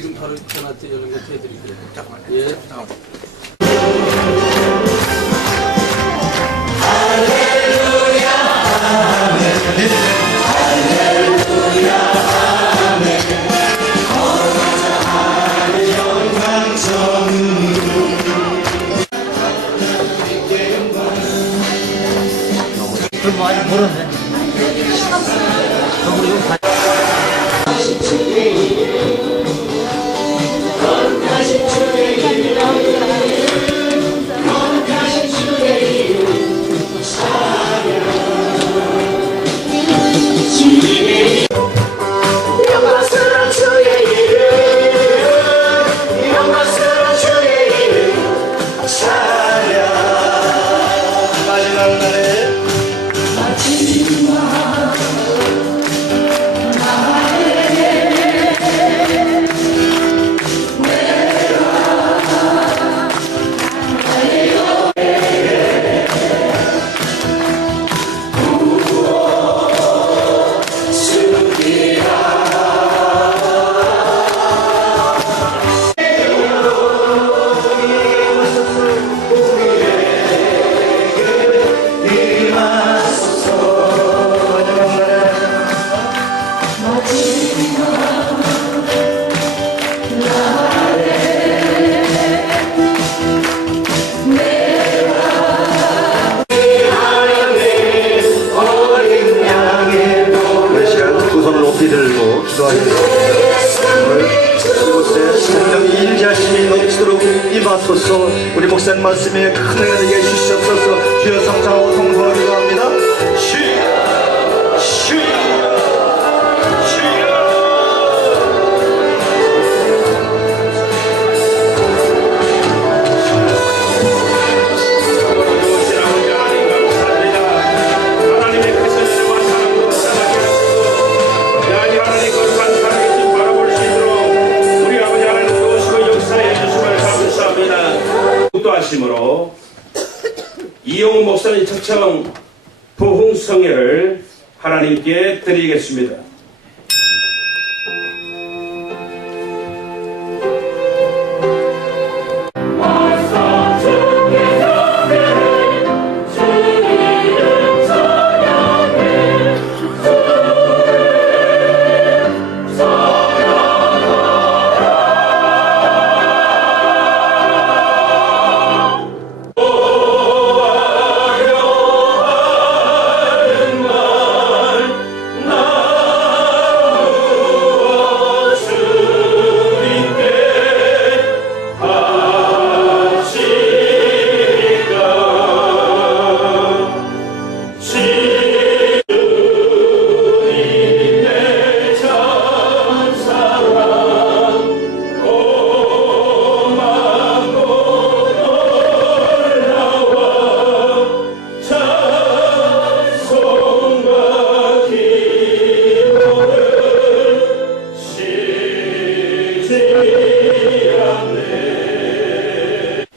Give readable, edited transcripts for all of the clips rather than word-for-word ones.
지금 바로 전화 연결해드릴게요. 잠깐만요. 예. 잠깐만요. 그럼 뭐 아직 모르는데. 저거 이거 봐. 영광스러운 주의 이름, 영광스러운 주의 이름 찬양. 마지막 날에 들고 기도하겠습니다. 이곳에 성령이 일자심이 넘치도록 임하소서. 우리 목사님 말씀에 큰 은혜 되게 주시옵소서. 주여 성장하고 통성을 기도합니다. 주여 주여 주여. 하나님의 크신 은혜와 사랑으로 하나님 거룩한 살아계신 바라볼 수 있도록 우리 아버지 하나님 도우시고 역사해 주심을 감사합니다. 기도하심으로 이용 목사님 초청 부흥성회를 하나님께 드리겠습니다.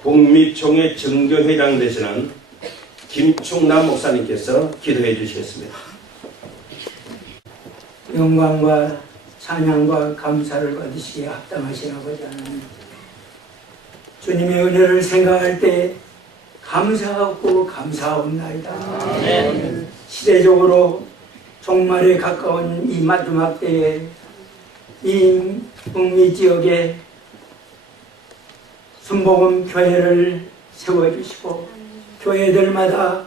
북미총회 정교회장 되시는 김충남 목사님께서 기도해 주시겠습니다. 영광과 찬양과 감사를 받으시기에 합당하신 아버지 하나님, 주님의 은혜를 생각할 때 감사하고 감사하옵나이다. 시대적으로 종말에 가까운 이 마지막 때에 이 북미 지역에 순복음 교회를 세워주시고 교회들마다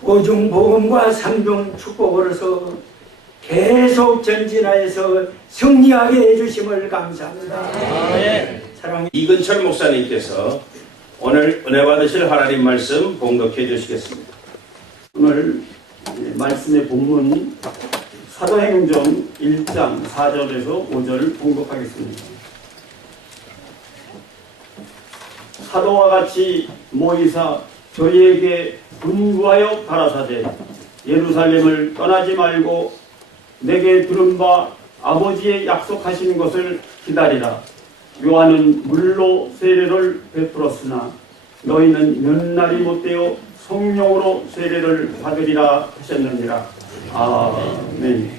보중 복음과 상종 축복으로서 계속 전진하여서 승리하게 해주심을 감사합니다. 사랑해 이근철 목사님께서 오늘 은혜 받으실 하나님 말씀 봉독해 주시겠습니다. 오늘 말씀의 본문 사도행전 1장 4절에서 5절을 봉독하겠습니다. 사도와 같이 모이사 저희에게 분부하여 가라사대 예루살렘을 떠나지 말고 내게 들은 바 아버지의 약속하신 것을 기다리라. 요한은 물로 세례를 베풀었으나 너희는 몇 날이 못되어 성령으로 세례를 받으리라 하셨느니라. 아멘.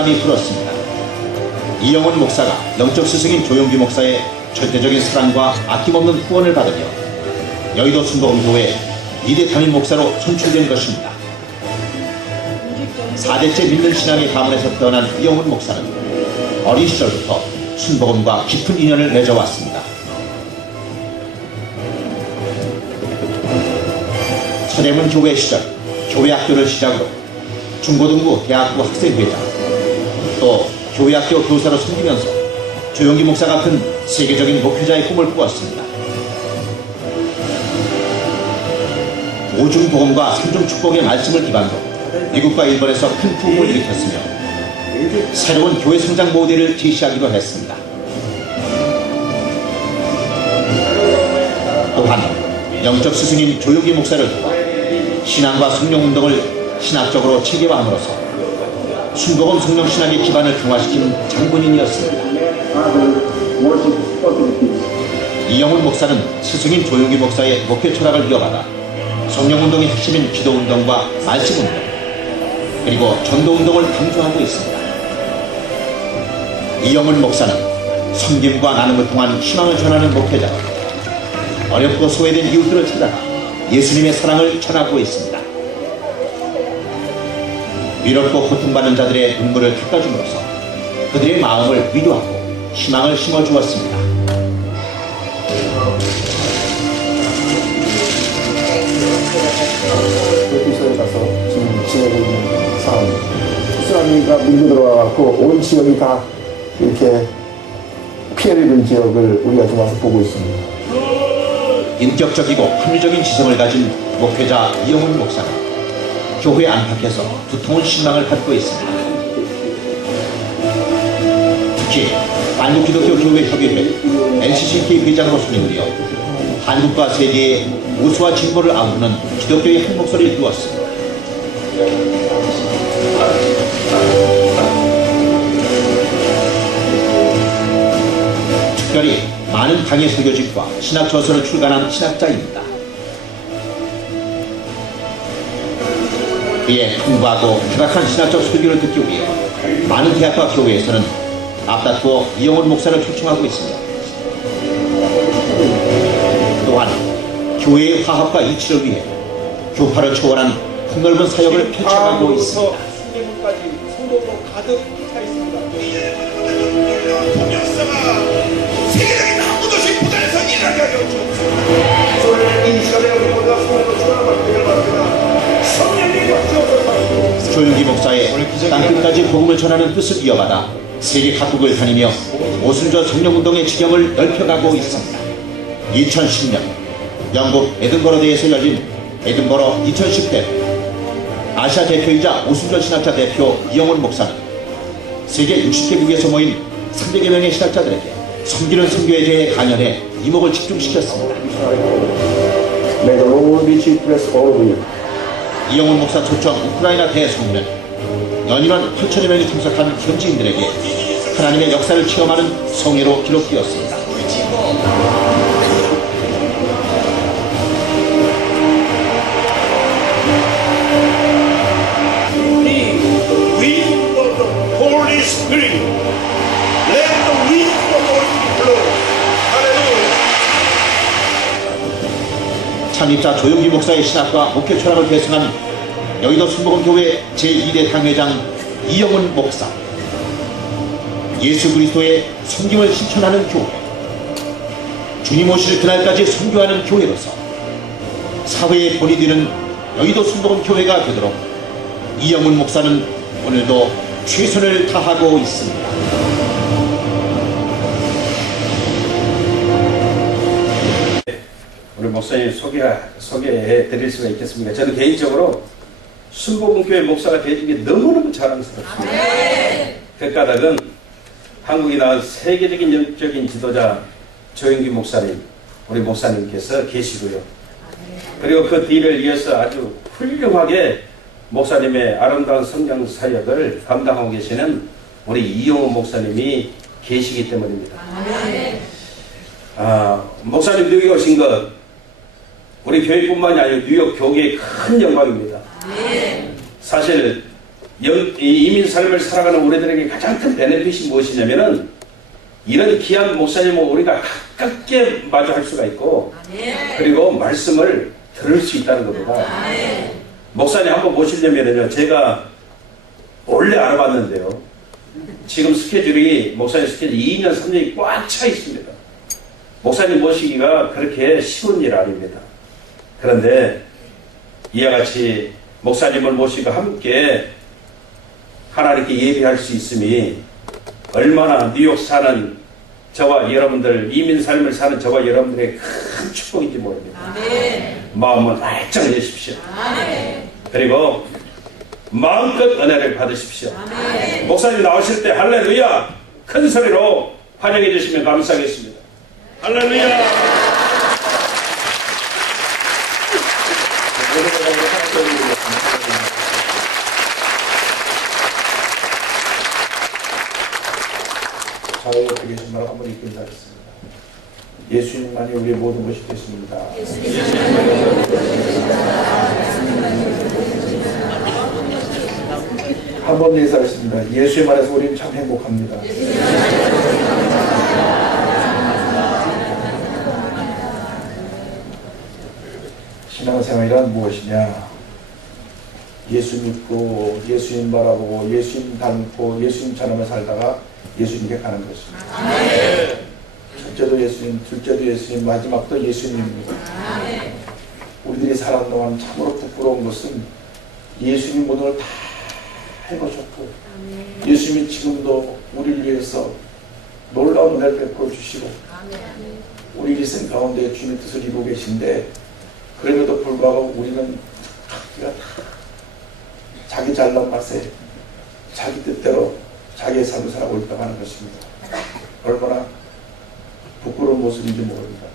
바람이 불었습니다. 이영훈 목사가 영적 스승인 조용기 목사의 절대적인 사랑과 아낌없는 후원을 받으며 여의도 순복음교회 2대 담임 목사로 선출된 것입니다. 4대째 믿는 신앙의 가문에서 태어난 이영훈 목사는 어린 시절부터 순복음과 깊은 인연을 맺어왔습니다. 서대문 교회 시절 교회학교를 시작으로 중고등부 대학부 학생회장, 또 교회학교 교사로 섬기면서 조용기 목사 같은 세계적인 목회자의 꿈을 꾸었습니다. 오중복음과 삼중축복의 말씀을 기반으로 미국과 일본에서 큰 부흥을 일으켰으며 새로운 교회 성장 모델을 제시하기도 했습니다. 또한 영적 스승인 조용기 목사를 도와 신앙과 성령운동을 신학적으로 체계화함으로써 순복음 성령신학의 기반을 강화시킨 장본인이었습니다. 이영훈 목사는 스승인 조용기 목사의 목회 철학을 이어받아 성령운동의 핵심인 기도운동과 말씀운동, 그리고 전도운동을 강조하고 있습니다. 이영훈 목사는 섬김과 나눔을 통한 희망을 전하는 목회자로 어렵고 소외된 이웃들을 찾아가 예수님의 사랑을 전하고 있습니다. 위롭고 고통받는 자들의 눈물을 닦아줌으로써 그들의 마음을 위로하고 희망을 심어주었습니다. 교도소에 가서 지금 지내고 있는 상황입니다. 쓰나미가 밀고 들어와갖고 온 지역이 다 이렇게 피해를 입은 지역을 우리가 좀 와서 보고 있습니다. 인격적이고 합리적인 지성을 가진 목회자 이영훈 목사는 교회 안팎에서 두터운 신망을 받고 있습니다. 특히 한국기독교교회협의회 NCCK 회장으로 선임되어 한국과 세계의 우수와 진보를 아우르는 기독교의 한 목소리를 두었습니다. 특별히 많은 강의 설교집과 신학 저서를 출간한 신학자입니다. 그의 풍부하고 쾌락한 신학적 설교를 듣기 위해 많은 대학과 교회에서는 앞다투어 이영훈 목사를 초청하고 있습니다. 또한 교회의 화합과 이치를 위해 교파를 초월한 폭넓은 사역을 펼쳐가고 있습니다. 세계적인 한국도시 부산에서 일어나게 하여 주옵소서. 이 시간에 우리보다 소원으로 전화받고 되길 성령님 조용기 목사의 땅끝까지 복음을 전하는 뜻을 이어받아 세계 각국을 다니며 오순절 성령운동의 지경을 넓혀가고 있습니다. 2010년 영국 에든버러대에서 열린 에든버러 2010대 아시아 대표이자 오순절 신학자 대표 이영훈 목사는 세계 60개국에서 모인 300여 명의 신학자들에게 섬기는 선교에 대해 강연해 이목을 집중시켰습니다. May the Lord richly bless all of you. 이영훈 목사 초청 우크라이나 대성회는 연인원 8천여 명이 참석한 현지인들에게 하나님의 역사를 체험하는 성회로 기록되었습니다. 창립자 조용기 목사의 신학과 목회 철학을 계승한 여의도 순복음교회 제2대 당회장 이영훈 목사, 예수 그리스도의 섬김을 실천하는 교회, 주님 오실 그날까지 선교하는 교회로서 사회의 본이 되는 여의도 순복음교회가 되도록 이영훈 목사는 오늘도 최선을 다하고 있습니다. 우리 목사님 소개해 드릴 수가 있겠습니까? 저는 개인적으로 순복음교회 목사가 되는 게 너무너무 자랑스럽습니다. 그 까닭은 한국이 낳은 세계적인 영적인 지도자 조용기 목사님, 우리 목사님께서 계시고요. 그리고 그 뒤를 이어서 아주 훌륭하게 목사님의 아름다운 성장 사역을 감당하고 계시는 우리 이영훈 목사님이 계시기 때문입니다. 목사님 뉴욕에 오신 것 우리 교회뿐만이 아니라 뉴욕 교계의 큰 영광입니다. 사실 이민 삶을 살아가는 우리들에게 가장 큰 베네핏이 무엇이냐면은 이런 귀한 목사님을 우리가 가깝게 마주할 수가 있고 그리고 말씀을 들을 수 있다는 겁니다. 목사님 한번 모시려면요 제가 원래 알아봤는데요 지금 스케줄이 목사님 스케줄이 2년 3년이 꽉 차 있습니다. 목사님 모시기가 그렇게 쉬운 일 아닙니다. 그런데 이와 같이 목사님을 모시고 함께 하나님께 예배할 수 있음이 얼마나 뉴욕 사는 저와 여러분들 이민 삶을 사는 저와 여러분들의 큰 축복인지 모릅니다. 마음을 활짝 여십시오. 그리고 마음껏 은혜를 받으십시오. 목사님 나오실 때 할렐루야 큰 소리로 환영해 주시면 감사하겠습니다. 할렐루야. 좌우에 계신 말 한번 읽고 인사하겠습니다. 예수님만이 우리의 모든 것이 되십니다. 한번 인사하겠습니다. 예수의 말에서 우리는 참 행복합니다. 신앙생활이란 무엇이냐? 예수 믿고 예수님 바라보고 예수님 닮고 예수님 처럼 살다가 예수님께 가는 것입니다. 첫째도 예수님, 둘째도 예수님, 마지막도 예수님입니다. 우리들이 살아온 동안 참으로 부끄러운 것은 예수님 모든 걸 다 해놓으셨고 예수님이 지금도 우리를 위해서 놀라운 은혜를 베풀어 주시고 우리 일생 가운데 주님의 뜻을 이루고 계신데 그럼에도 불구하고 우리는 자기 잘난 맛에 자기 뜻대로 자기의 삶을 살아오고 있다고 하는 것입니다. 얼마나 부끄러운 모습인지 모릅니다.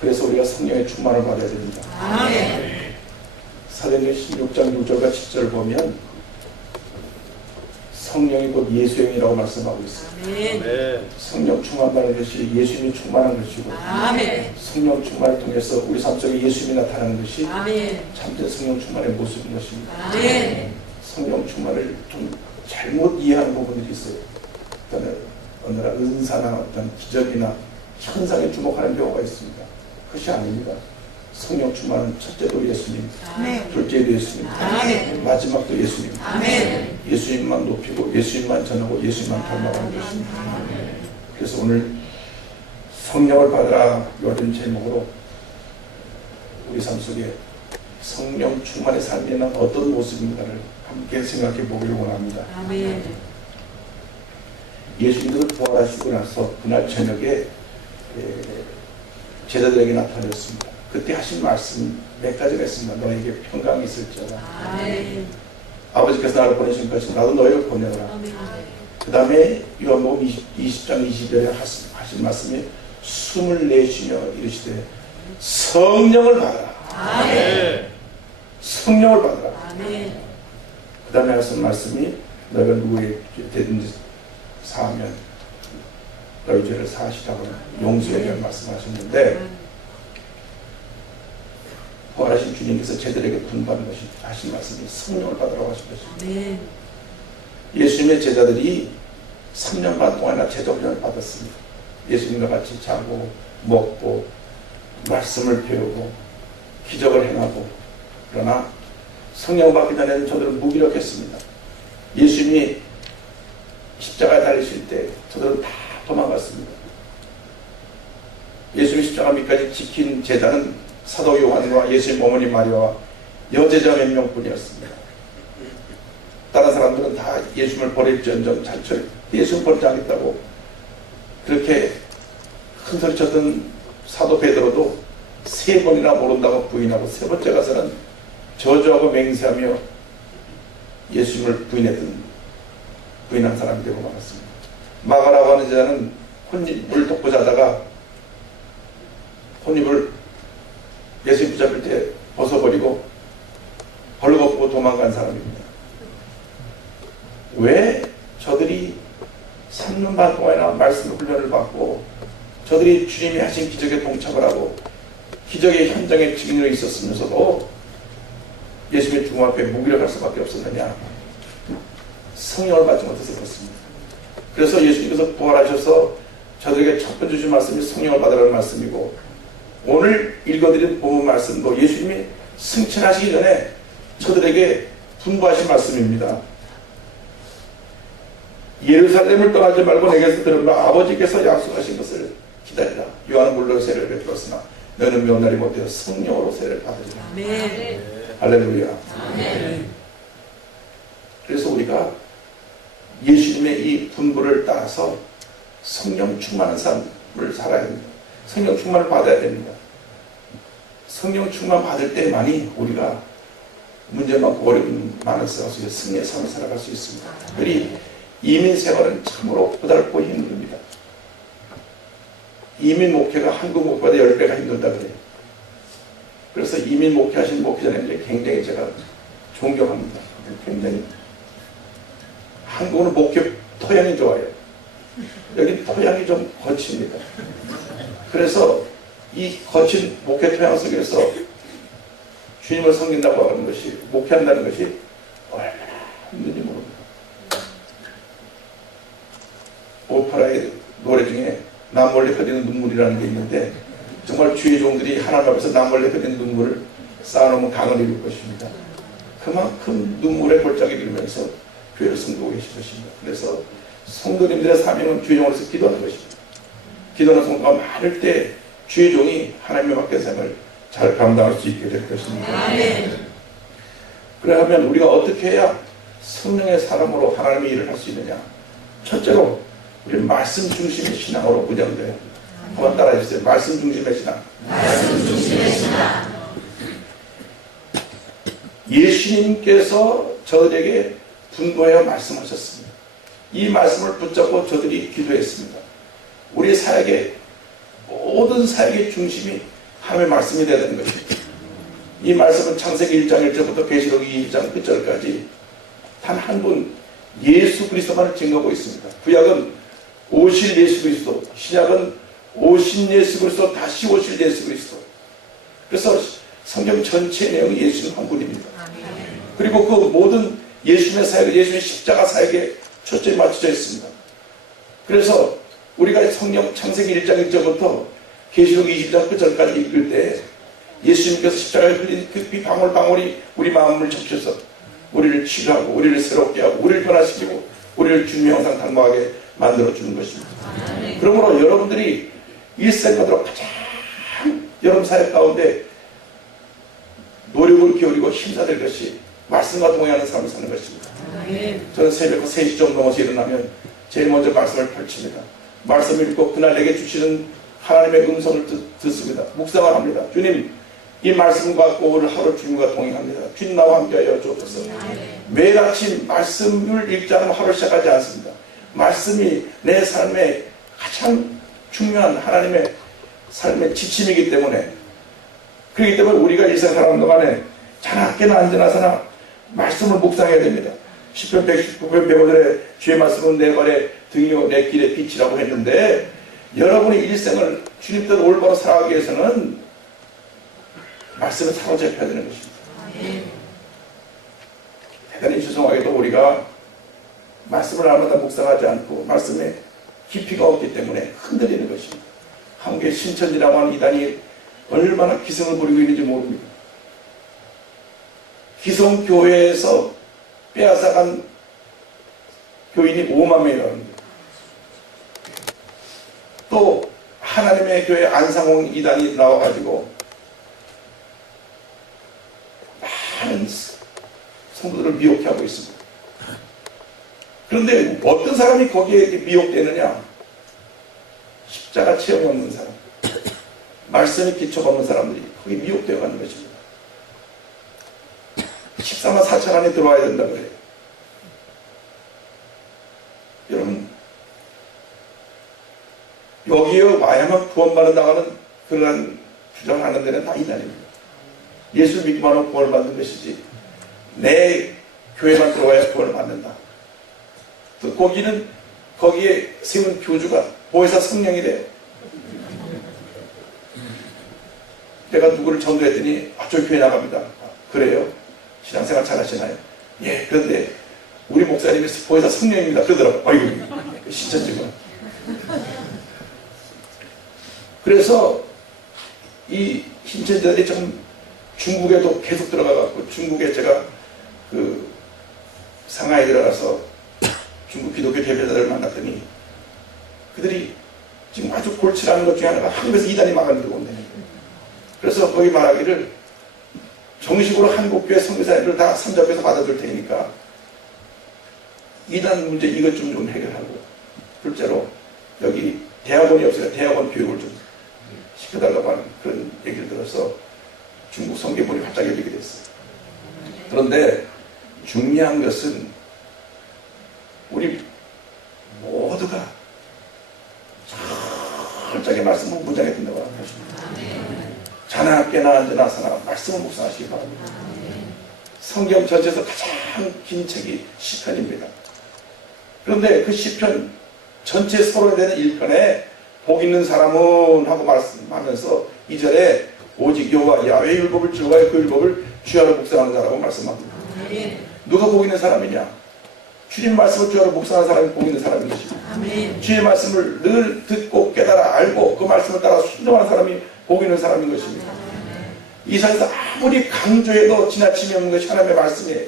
그래서 우리가 성령의 충만을 받아야 됩니다. 사도행전 16장 6절과 7절을 보면 성령이 곧 예수의 영이라고 말씀하고 있습니다. 성령 충만하는 것이 예수님이 충만한 것이고 성령 충만을 통해서 우리 삶 속에 예수님이 나타나는 것이 참된 성령 충만의 모습인 것입니다. 성령 충만을 좀 잘못 이해하는 부분들이 있어요. 어느 은사나 어떤 기적이나 현상에 주목하는 경우가 있습니다. 그것이 아닙니다. 성령 충만은 첫째도 예수님, 둘째도 예수님, 마지막도 예수님. 예수님만 높이고 예수님만 전하고 예수님만 닮아가는 것입니다. 그래서 오늘 성령을 받으라 요런 제목으로 우리 삶 속에 성령 충만의 삶에는 어떤 모습인가를 함께 생각해 보기를 원합니다. 예수님께서 부활하시고 나서 그날 저녁에 제자들에게 나타났습니다. 그때 하신 말씀 몇 가지가 있습니다. 너에게 평강이 있을지어다. 아버지께서 나를 보내신 것이 나도 너희를 보내노라. 그 다음에 요한복음 20장 20절에 하신 말씀이 숨을 내쉬며 이르시되 성령을 받아라. 성령을 받아라. 그 다음에 하신 말씀이 너희가 누구에게든지 사하면 너희 죄를 사하시라고 용서에 대한 말씀하셨는데 부활하신 주님께서 제자들에게 분부하는 것이 하신 말씀이 성령을 받으라고 하신 것입니다. 예수님의 제자들이 3년 반 동안이나 제자훈련을 받았습니다. 예수님과 같이 자고 먹고 말씀을 배우고 기적을 행하고 그러나 성령을 받기 전에는 저들은 무기력했습니다. 예수님이 십자가에 달리실 때 저들은 다 도망갔습니다. 예수님이 십자가 밑까지 지킨 제자는 사도 요한과 예수님 어머니 마리아와 여제자 몇 명뿐이었습니다. 다른 사람들은 다 예수님을 버릴지언정 자철 예수님을 버리지 않겠다고 그렇게 큰 소리 쳤던 사도 베드로도 3번이나 모른다고 부인하고 3번째 가서는 저주하고 맹세하며 예수님을 부인한 사람이 되고 말았습니다. 마가라고 하는 제자는 혼입을 돕고자 하다가 혼입을 예수님 붙잡을 때 벗어버리고 벌거벗고 도망간 사람입니다. 왜 저들이 3년 반 동안이나 말씀의 훈련을 받고 저들이 주님이 하신 기적에 동참을 하고 기적의 현장에 증인으로 있었으면서도 예수님의 죽음 앞에 무기를 갈 수밖에 없었느냐? 성령을 받지 못해서 그렇습니다. 그래서 예수님께서 부활하셔서 저들에게 첫 번째 주신 말씀이 성령을 받으라는 말씀이고, 오늘 읽어드린 본문 말씀도 예수님이 승천하시기 전에 저들에게 분부하신 말씀입니다. 예루살렘을 떠나지 말고 내게서 들은 바 아버지께서 약속하신 것을 기다리라. 요한은 물론 세례를 베풀었으나 너는 몇 날이 못되어 성령으로 세례를 받으리라. 아멘. 할렐루야. 아멘. 그래서 우리가 예수님의 이 분부를 따라서 성령 충만한 삶을 살아야 됩니다. 성령 충만을 받아야 됩니다. 성령 충만 받을 때만이 우리가 문제 많고 어려운 많은 생활 속에 승리의 삶을 살아갈 수 있습니다. 특별히 이민 생활은 참으로 고달고 힘듭니다. 이민 목회가 한국 목회보다 10배가 힘들다 그래요. 그래서 이민 목회하신 목회자님들 굉장히 제가 존경합니다. 굉장히. 한국은 목회 토양이 좋아요. 여기 토양이 좀 거칩니다. 그래서 이 거친 목회 토양 속에서 주님을 섬긴다고 하는 것이, 목회한다는 것이 얼마나 힘든지 모릅니다. 오페라의 노래 중에 남몰래 흘리는 눈물이라는 게 있는데, 정말 주의 종들이 하나님 앞에서 남몰래 흘리는 눈물을 쌓아놓으면 강을 이룰 것입니다. 그만큼 눈물의 골짜기를 이루면서 교회를 섬기고 계신 것입니다. 그래서 성도님들의 사명은 주의 종으로서 기도하는 것입니다. 기도하는 성도가 많을 때 주의 종이 하나님의 맡긴 삶을 잘 감당할 수 있게 될 것입니다. 그러면 우리가 어떻게 해야 성령의 사람으로 하나님의 일을 할 수 있느냐? 첫째로 우리는 말씀 중심의 신앙으로 무장돼야 합니다. 한번 따라해 주세요. 말씀 중심의 신앙. 말씀 중심의 신앙. 예수님께서 저들에게 분부하여 말씀하셨습니다. 이 말씀을 붙잡고 저들이 기도했습니다. 우리 사역의 모든 사역의 중심이 하나님의 말씀이 되야 되는 것입니다. 이 말씀은 창세기 1장 1절부터 계시록 2장 끝절까지 단 한 분 예수 그리스도만을 증거하고 있습니다. 구약은 오실 예수 그리스도, 신약은 오신 예수 그리스도, 다시 오실 예수 그리스도. 그래서 성경 전체 내용이 예수님 한 분입니다. 그리고 그 모든 예수님의 사역, 예수님의 십자가 사역에 초점이 맞춰져 있습니다. 그래서 우리가 성경 창세기 1장 1절부터 계시록 20장 끝절까지 읽을 때 예수님께서 십자가에 흘린 그 피 방울방울이 우리 마음을 적셔서 우리를 치유하고 우리를 새롭게 하고 우리를 변화시키고 우리를 주님의 형상 닮아가게 만들어주는 것입니다. 그러므로 여러분들이 일생가도록 가장 여러분 사역 가운데 노력을 기울이고 힘써야 될 것이 말씀과 동행하는 삶을 사는 것입니다. 저는 새벽 3시 정도 넘어서 일어나면 제일 먼저 말씀을 펼칩니다. 말씀을 읽고 그날 내게 주시는 하나님의 음성을 듣습니다. 묵상을 합니다. 주님, 이 말씀 갖고 오늘 하루 주님과 동행합니다. 주님 나와 함께하여 주옵소서. 매일 아침 말씀을 읽지 않으면 하루 시작하지 않습니다. 말씀이 내 삶의 가장 중요한 하나님의 삶의 지침이기 때문에, 그렇기 때문에 우리가 일생 살아가는 동안에 자나깨나 앉아나서나 말씀을 묵상해야 됩니다. 시편 119편 105절에 주의 말씀은 내 발의 등이요 내 길의 빛이라고 했는데, 여러분의 일생을 주님 뜻 올바로 살아가기 위해서는 말씀을 사로잡혀야 되는 것입니다. 대단히 죄송하게도 우리가 말씀을 날마다 묵상하지 않고 말씀에 깊이가 없기 때문에 흔들리는 것입니다. 한국의 신천지라고 하는 이단이 얼마나 기성을 부리고 있는지 모릅니다. 기성교회에서 빼앗아간 교인이 5만 명이라고 합니다. 또 하나님의 교회 안상홍 이단이 나와가지고 많은 성도들을 미혹해 하고 있습니다. 그런데 어떤 사람이 거기에 미혹되느냐? 십자가 체험이 없는 사람, 말씀에 기초가 없는 사람들이 거기 미혹되어 가는 것입니다. 14만 4천 안에 들어와야 된다 그래요. 여러분, 여기에 와야만 구원받는다고 하는 그러한 주장하는 데는 다 이단입니다. 예수 믿기만 하면 구원을 받는 것이지, 내 교회만 들어와야 구원을 받는다. 또 거기에 세운 교주가 보혜사 성령이 돼요. 내가 누구를 전도했더니 저 교회 나갑니다. 그래요? 신앙생활 잘 하시나요? 예. 그런데 우리 목사님이 보혜사 성령입니다. 그러더라고요. 아이고, 신천지구나. 그래서 이 신천지들이 좀 중국에도 계속 들어가갖고, 중국에 제가 그 상하이에 들어가서 중국 기독교 대표자들을 만났더니 그들이 지금 아주 골치라는 것 중에 하나가 한국에서 이단이 막아내는 건데, 그래서 거기 말하기를 정식으로 한국교회 선교사님들 다 선접해서 받아줄 테니까 이단 문제 이것 좀 해결하고, 둘째로 여기 대학원이 없으니까 대학원 교육을 좀 시켜달라고 하는 그런 얘기를 들어서 중국 선교문이 활짝 열리게 됐어요. 그런데 중요한 것은 우리 모두가 철저하게 말씀을 무장해 된다고 하는 것입니다. 자나 깨나 앉으나 서나 말씀을 묵상하시기 바랍니다. 성경 전체에서 가장 긴 책이 시편입니다. 그런데 그 시편 전체 서로 되는 1편에 복 있는 사람은 하고 말씀하면서 2절에 오직 여호와 야훼의 율법을 즐거워하여 그 율법을 주야로 묵상하는 자라고 말씀합니다. 누가 복 있는 사람이냐? 주님 말씀을 주야로 묵상하는 사람이 복 있는 사람인 것입니다. 주의 말씀을 늘 듣고 깨달아 알고 그 말씀을 따라 순종하는 사람이 복 있는 사람인 것입니다. 이 세상에서 아무리 강조해도 지나침이 없는 것이 하나님의 말씀이에요.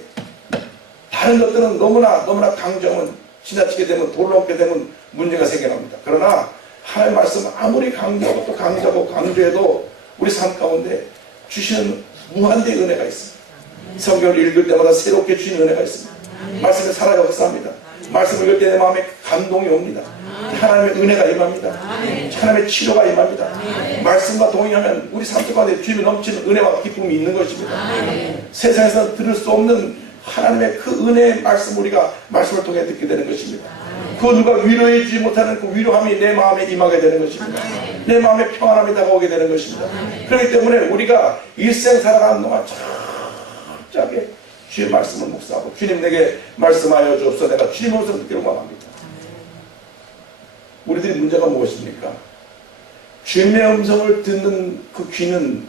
다른 것들은 너무나 강조하면 지나치게 되면 돌아오게 되면 문제가 생겨납니다. 그러나 하나님의 말씀은 아무리 강조하고 또 강조하고 강조해도 우리 삶 가운데 주시는 무한대의 은혜가 있습니다. 성경을 읽을 때마다 새롭게 주시는 은혜가 있습니다. 말씀에 살아 역사합니다. 말씀을 읽을 때 내 마음에 감동이 옵니다. 하나님의 은혜가 임합니다. 하나님의 치료가 임합니다. 말씀과 동행하면 우리 삶 가운데 주님이 넘치는 은혜와 기쁨이 있는 것입니다. 세상에서 들을 수 없는 하나님의 그 은혜의 말씀 우리가 말씀을 통해 듣게 되는 것입니다. 그 누가 위로해 주지 못하는 그 위로함이 내 마음에 임하게 되는 것입니다. 내 마음에 평안함이 다가오게 되는 것입니다. 그렇기 때문에 우리가 일생 살아가는 동안 철저하게 주의 말씀을 묵상하고 주님 내게 말씀하여 주옵소서 내가 주님의 음성을 듣기를 원합니다. 우리들의 문제가 무엇입니까? 주님의 음성을 듣는 그 귀는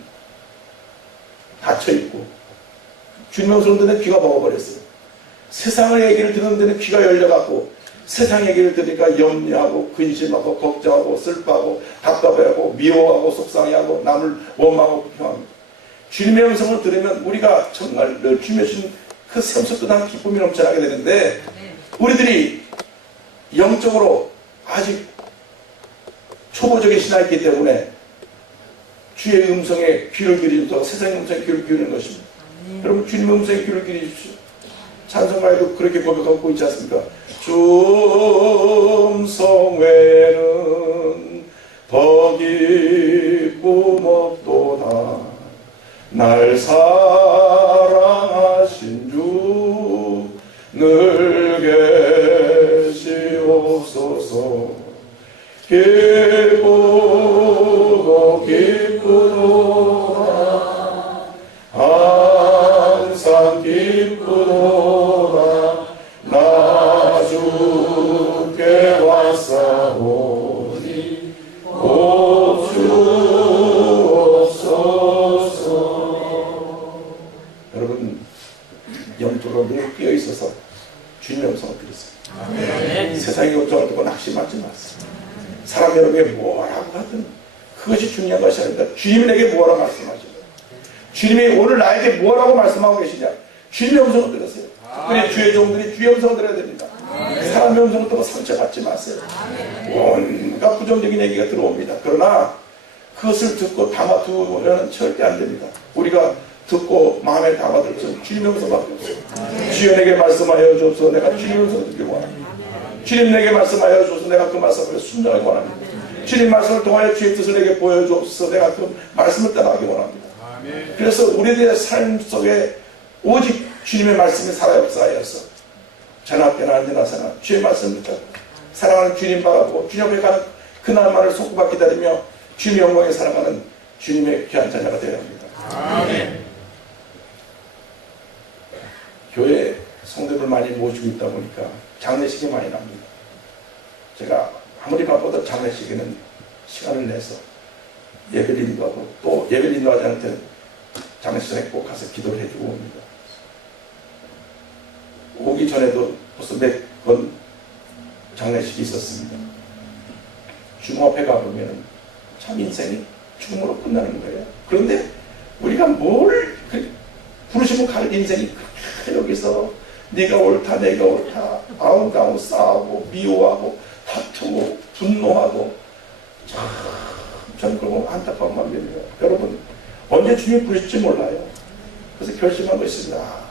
닫혀있고 주님의 음성을 듣는 귀가 먹어버렸어요. 세상의 얘기를 듣는 데는 귀가 열려갖고 세상 얘기를 들으니까 염려하고 근심하고 걱정하고 슬퍼하고 답답해하고 미워하고 속상해하고 남을 원망하고 불평합니다. 주님의 음성을 들으면 우리가 정말 늘 주님의 주신 그 샘솟듯한 기쁨이 넘쳐나게 되는데 우리들이 영적으로 아직 초보적인 신앙이기 때문에 주의 음성에 귀를 기울이고 세상의 음성에 귀를 기울이는 것입니다. 여러분 주님의 음성에 귀를 기울이십시오. 찬송가에도 그렇게 고백하고 있지 않습니까? 주 음성 외에는 더 기쁨 없도다. 날 사랑하신 주 늘 계시옵소서. 기쁘고 기쁘도다 항상 기쁘도다 나 주께 왔사오니 오 주옵소서. 여러분 영적으로 늘 깨어있어서 주님의 음성을 들으세요. 세상의 요청을 듣고 낙심하지 마세요. 사람 여러분에게 뭐라고 하든 그것이 중요한 것이 아닙니다. 주님이 내게 뭐라고 말씀하시죠. 주님이 오늘 나에게 뭐라고 말씀하고 계시냐. 주님의 음성을 들으세요. 특별히 주의 종들이 주의 음성을 들어야 됩니다. 사람의 음성을 듣고 상처받지 마세요. 온갖 부정적인 얘기가 들어옵니다. 그러나 그것을 듣고 담아두면 절대 안 됩니다. 우리가 듣고 마음에 담아들어서 주님의 음성밖에 없어요. 주여 내게 말씀하여 주옵소서. 내가 주님의 음성을 듣기 원합니다. 주님 내게 말씀하여 주옵소서. 내가 그 말씀을 순종하기 원합니다. 주님 말씀을 통하여 주의 뜻을 내게 보여주옵소서. 내가 그 말씀을 따라가기 원합니다. 그래서 우리들의 삶 속에 오직 주님의 말씀이 살아 역사하여서 전학교나 앉아나서나 주의 말씀을 듣고 사랑하는 주님 바라보고 주님 앞에 가는 그날만을 손꼽아 기다리며 주님의 영광에 살아가는 주님의 귀한 자녀가 되어야 합니다. 아멘. 교회 성도들 많이 모시고 있다 보니까 장례식이 많이 납니다. 제가 아무리 바빠도 장례식에는 시간을 내서 예배를 인도하고 또 예배를 인도하지 않을 때는 장례식장에 꼭 가서 기도를 해주고 옵니다. 오기 전에도 벌써 몇 번 장례식이 있었습니다. 죽음 앞에 가보면 참 인생이 죽음으로 끝나는 거예요. 그런데 우리가 뭘 부르시고 갈 인생이 여기서 네가 옳다 내가 옳다 아웅다웅 싸우고 미워하고 다투고 분노하고 참 그런 안타까운 마음이 들어요. 여러분 언제 주님이 부르실지 몰라요. 그래서 결심한 것입니다.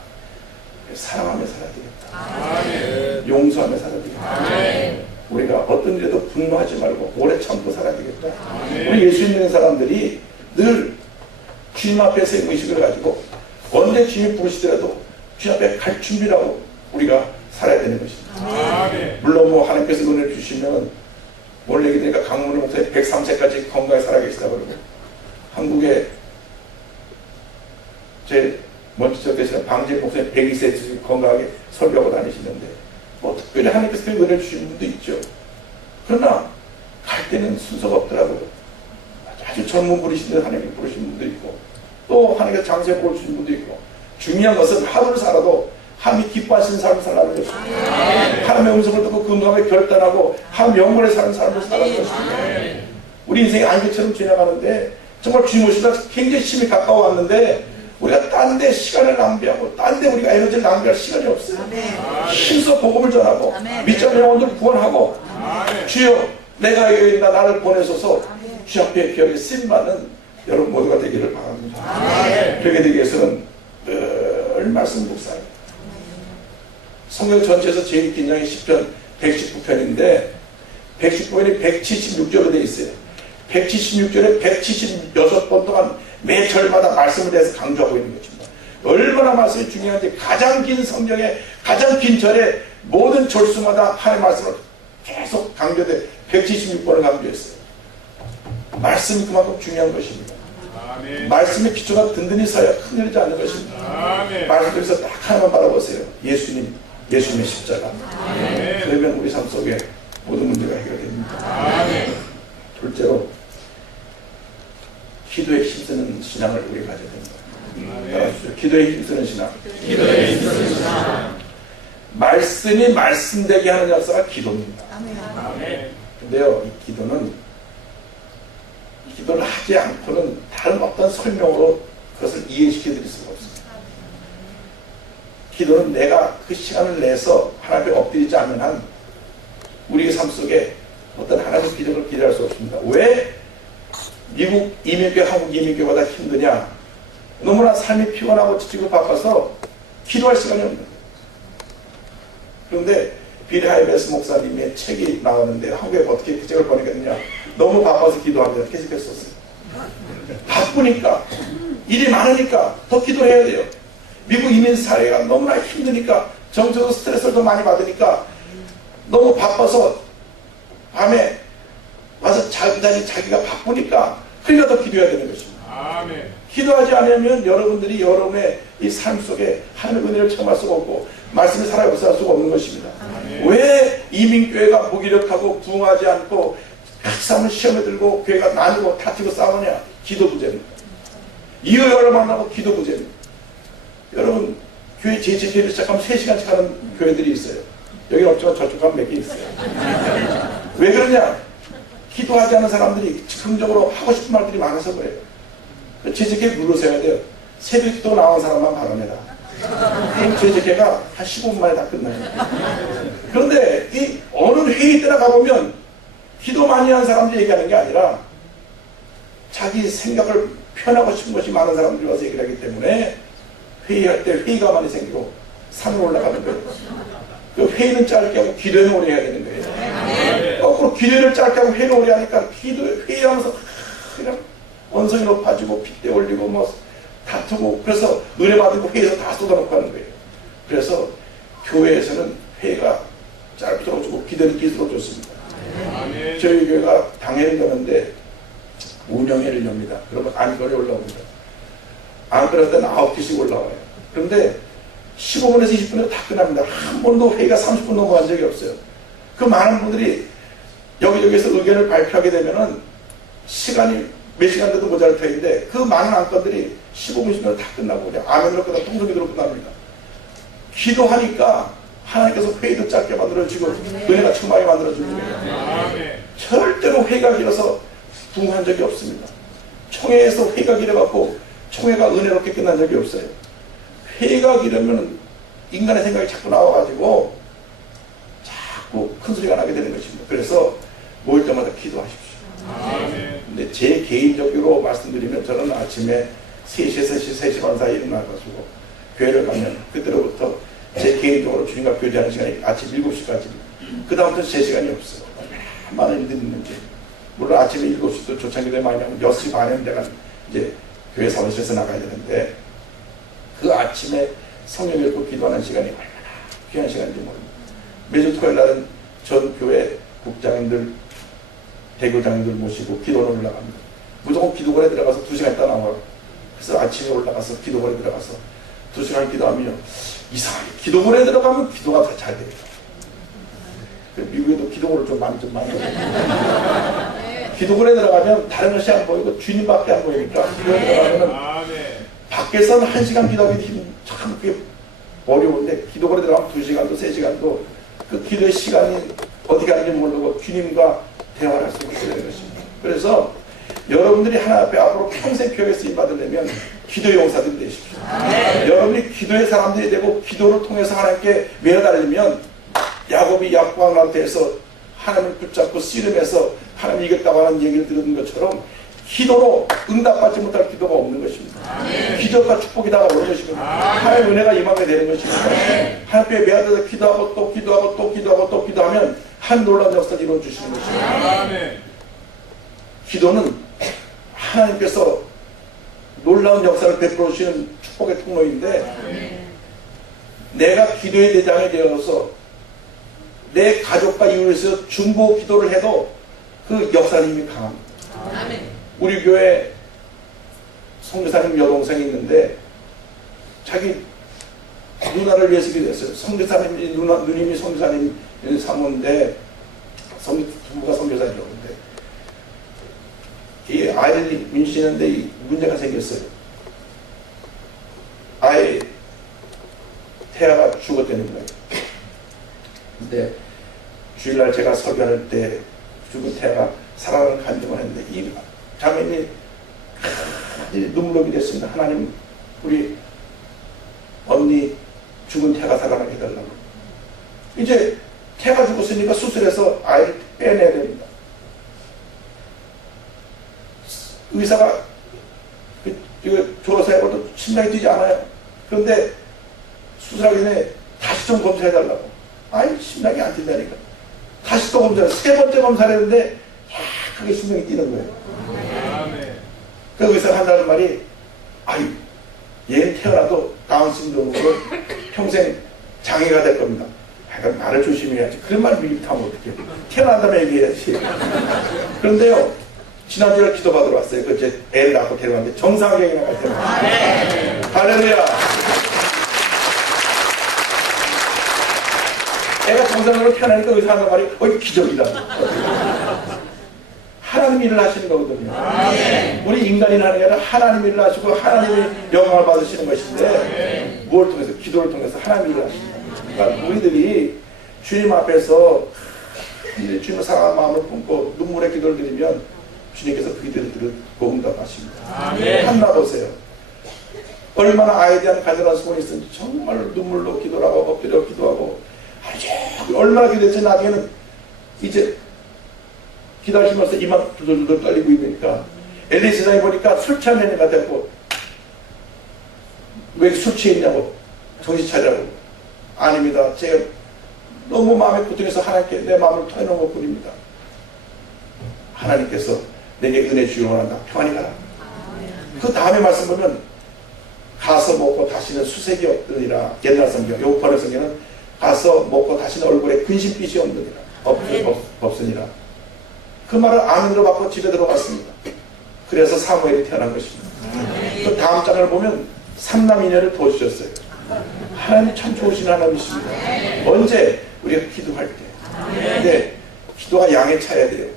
사랑하며 살아야 되겠다. 아멘. 용서하며 살아야 되겠다. 아멘. 우리가 어떤 일에도 분노하지 말고 오래 참고 살아야 되겠다. 아멘. 우리 예수 믿는 사람들이 늘 주님 앞에서 의식을 가지고 언제 주님이 부르시더라도 주님 앞에 갈 준비라고 우리가 살아야 되는 것입니다. 아멘. 물론 뭐 하나님께서 은혜를 주시면 오늘 얘기 되니까 강문으로부터 103세까지 건강히 살아계시다 그러고 한국에 제 먼저 적되시는 방재 목사님 102세 건강하게 설교하고 다니시는데 뭐 특별히 하나님께서 은혜를 주신 분도 있죠. 그러나 갈 때는 순서가 없더라고요. 아주 젊은 분이신데 하나님이 부르신 분도 있고 또 하나님께서 장세에 볼 주신 분도 있고 중요한 것은 하루를 살아도 하나님이 기뻐하시는 삶을 살아가는 것입니다. 하나님의 음성을 듣고 그 음성에 결단하고 하나님 영원에 사는 삶을 살아가는 것입니다. 우리 인생이 안개처럼 지나가는데 정말 주님 오시다 굉장히 심히 가까워왔는데 우리가 딴 데 시간을 낭비하고 딴 데 우리가 에너지를 낭비할 시간이 없어요. 힘써 복음을 전하고 믿자는 영혼들을 구원하고 주여 내가 여기 있나 나를 보내소서 주 앞에 기억에 쓰임받는 여러분 모두가 되기를 바랍니다. 그렇게 되기 위해서는 늘 말씀 묵상입니다. 성경 전체에서 제일 긴 장이 10편 119편인데 119편이 176절로 되어 있어요. 176절에 176번 동안 매 절마다 말씀에 대해서 강조하고 있는 것입니다. 얼마나 말씀이 중요한지 가장 긴 성경에 가장 긴 절에 모든 절수마다 하나님의 말씀을 계속 강조돼 176번을 강조했어요. 말씀이 그만큼 중요한 것입니다. 아멘. 말씀의 기초가 든든히 서야 흔들리지 않는 것입니다. 아멘. 말씀에서 딱 하나만 바라보세요. 예수님의 십자가. 아멘. 그러면 우리 삶 속에 모든 문제가 해결됩니다. 아멘. 둘째로 기도에 힘쓰는 신앙을 우리가 가져야 됩니다. 기도에 힘쓰는 신앙. 기도에 힘쓰는 신앙. 말씀이 말씀되게 하는 역사가 기도입니다. 아멘. 근데요, 이 기도를 하지 않고는 다른 어떤 설명으로 그것을 이해시켜 드릴 수가 없습니다. 기도는 내가 그 시간을 내서 하나님 앞에 엎드리지 않는 한 우리의 삶 속에 어떤 하나님의 기적을 기대할 수 없습니다. 왜 미국 이민교회, 한국 이민교회보다 힘드냐? 너무나 삶이 피곤하고 지치고 바빠서 기도할 시간이 없는 거예요. 그런데 빌 하이베스 목사님의 책이 나왔는데 한국에 어떻게 그 책을 보내겠느냐? 너무 바빠서 기도합니다. 계속했었어요. 바쁘니까 일이 많으니까 더 기도를 해야 돼요. 미국 이민 사회가 너무나 힘드니까 정적으로 스트레스를 더 많이 받으니까 너무 바빠서 밤에 와서 자기가 바쁘니까 그러니까 더 기도해야 되는 것입니다. 아멘. 기도하지 않으면 여러분들이 여러분의 이 삶 속에 하나님의 은혜를 체험할 수가 없고 말씀을 살아 역사할 수가 없는 것입니다. 아멘. 왜 이민교회가 무기력하고 부흥하지 않고 삶을 시험에 들고 교회가 나누고 다투고 싸우냐? 기도 부재입니다. 이어를 만나고 기도 부재입니다. 여러분 교회 재직회를 시작하면 3시간씩 하는 교회들이 있어요. 여기는 없지만 저쪽 가면 몇 개 있어요. 왜 그러냐? 기도하지 않는 사람들이 즉흥적으로 하고 싶은 말들이 많아서 그래요. 재직회 물러서야 돼요. 새벽 기도 나온 사람만 발언해라. 그럼 재직회가 한 15분 만에 다 끝나요. 그런데 이 어느 회의 때나 가보면 기도 많이 하는 사람들이 얘기하는 게 아니라 자기 생각을 표현하고 싶은 것이 많은 사람들이 와서 얘기를 하기 때문에 회의할 때 회의가 많이 생기고 산으로 올라가는 거예요. 그 회의는 짧게 하고 기도는 오래 해야 되는 거예요. 거꾸로 기도를 짧게 하고 회의를 오래 하니까 회의하면서 그냥 원성이 높아지고 핏대 올리고 뭐 다투고 그래서 은혜 받고 회의에서 다 쏟아놓고 하는 거예요. 그래서 교회에서는 회의가 짧도록 주고 기도는 길도록 좋습니다. 저희 교회가 당회를 여는데 운영회를 엽니다. 그러면 안건이 올라옵니다. 안건할 때는 9개씩 올라와요. 그런데 15분에서 20분에 다 끝납니다. 한 번도 회의가 30분 넘어간 적이 없어요. 그 많은 분들이 여기저기서 의견을 발표하게 되면은 시간이 몇 시간 돼도 모자랄 터인데 그 많은 안건들이 15분, 20분에 다 끝나고 그냥 아멘으로 끝나고 통성기도로 끝납니다. 기도하니까 하나님께서 회의도 짧게 만들어주고 은혜가 충만하게 만들어주는 거예요. 절대로 회의가 길어서 부흥한 적이 없습니다. 총회에서 회의가 길어갖고 총회가 은혜롭게 끝난 적이 없어요. 회의가 길으면 인간의 생각이 자꾸 나와가지고 자꾸 큰 소리가 나게 되는 것입니다. 그래서 모일 때마다 기도하십시오. 근데 제 개인적으로 말씀드리면 저는 아침에 3시에서 3시 반 사이에 일어나가지고 교회를 가면 그때로부터 제 개인적으로 주님과 교제하는 시간이 아침 7시까지, 그 다음부터 제 시간이 없어요. 얼마나 많은 일들이 있는지. 물론 아침에 7시도 조창기대 많이 하면 6시 반에 내가 이제 교회 사무실에서 나가야 되는데, 그 아침에 성령 읽고 기도하는 시간이 얼마나 귀한 시간인지 모릅니다. 매주 토요일 날은 전 교회 국장님들, 대교장님들 모시고 기도를 올라갑니다. 무조건 기도원에 들어가서 2시간 있다 나와요. 그래서 아침에 올라가서 기도원에 들어가서 2시간 기도하면 이상하게 기도원에 들어가면 기도가 더 잘 돼요. 미국에도 기도원을 좀 많이 기도원에 들어가면 다른 것이 안 보이고 주님밖에 안 보이니까 기도원에 들어가면 밖에서는 1시간 기도하기 참 그게 어려운데 기도원에 들어가면 2시간도 3시간도 그 기도의 시간이 어디 가는지 모르고 주님과 대화를 할 수 있게 되는 것입니다. 그래서 여러분들이 하나 앞에 앞으로 평생 교회에 쓰임 받으려면 기도 용사들이 되십시오. 여러분이 기도의 사람들이 되고 기도를 통해서 하나님께 매어달리면 야곱이 약광나무에서 하나님을 붙잡고 씨름해서 하나님 이겼다고 하는 얘기를 들은 것처럼 기도로 응답받지 못할 기도가 없는 것입니다. 기도가 축복이 다가오는 것입니다. 하나님의 은혜가 임하게 되는 것입니다. 하나님께 매어달려서 기도하고 또 기도하고 또 기도하고 또 기도하면 한 놀라운 역사를 이루어주시는 것입니다. 기도는 하나님께서 놀라운 역사를 베풀어 주시는 축복의 통로인데, 내가 기도의 대장이 되어서 내 가족과 이웃에서 중보 기도를 해도 그 역사는 이미 강합니다. 우리 교회 성교사님 여동생이 있는데 자기 누나를 위해서 기도했어요. 성교사님 누님이 성교사님 사모인데 부부가 성교사님이라고 하는데 이 아이를 임신했는데 이 문제가 생겼어요. 아이 태아가 죽었다는 거예요. 근데 주일날 제가 설교할 때 죽은 태아가 살아나는 간증을 했는데 이 자매님이 눈물로이 됐습니다. 하나님, 우리 언니 죽은 태아가 살아나게 해달라고. 이제 태아가 죽었으니까 수술해서 아이를 빼내야 됩니다. 의사가 이거 조로사 해봐도 심장이 뛰지 않아요. 그런데 수술하기 전에 다시 좀 검사해달라고. 아이, 심장이 안 뛴다니까. 다시 또 검사해. 3번째 검사를 했는데 그게 심장이 뛰는 거예요. 그 의사가 한다는 말이, 아유, 얘는 태어나도 다운 신드롬으로 평생 장애가 될 겁니다. 그러니까 말을 조심해야지. 그런 말 미흡하면 어떡해. 태어난다면 얘기해야지. 그런데요, 지난주에 기도받으러 왔어요. 그 제 애를 낳고 데려왔는데 정상경이 나갈 때마다. 할렐루야. 애가 정상적으로 태어나니까 의사 하는 말이 이게 기적이다. 하나님 일을 하시는 거거든요. 우리 인간이 하는 게 아니라 하나님 일을 하시고 하나님이 영광을 받으시는 것인데, 무엇을 통해서? 기도를 통해서 하나님 일을 하시는 거예요. 그러니까 우리들이 주님 앞에서 주님을 사랑하는 마음을 품고 눈물의 기도를 드리면 주님께서 그 기도를 듣고 응답하십니다. 한나 보세요. 얼마나 아이에 대한 간절한 소원이 있었는지 정말 눈물로 기도를 하고 엎드려 기도하고 얼마나 기도했지. 나중에는 이제 기도하시면서 이만 두들두들 떨리고 있으니까 엘리 세상에 보니까 술 취한 애인 같았고, 왜 술 취했냐고 정신 차리라고. 아닙니다. 제가 너무 마음에 고통해서 하나님께 내 마음을 터놓은 것 뿐입니다. 하나님께서 내게 은혜 주기를 원한다. 평안히 가라. 그 다음에 말씀 보면 가서 먹고 다시는 수색이 없으리라. 옛날 성경, 요 번역 성경은 가서 먹고 다시는 얼굴에 근심빛이 없으니라. 그 말을 아멘으로 받고 집에 들어갔습니다. 그래서 사무엘이 태어난 것입니다. 그 다음 장을 보면 3남2녀를 도와주셨어요. 하나님이 참 좋으신 하나님이십니다. 언제? 우리가 기도할 때. 근데 기도가 양에 차야 돼요.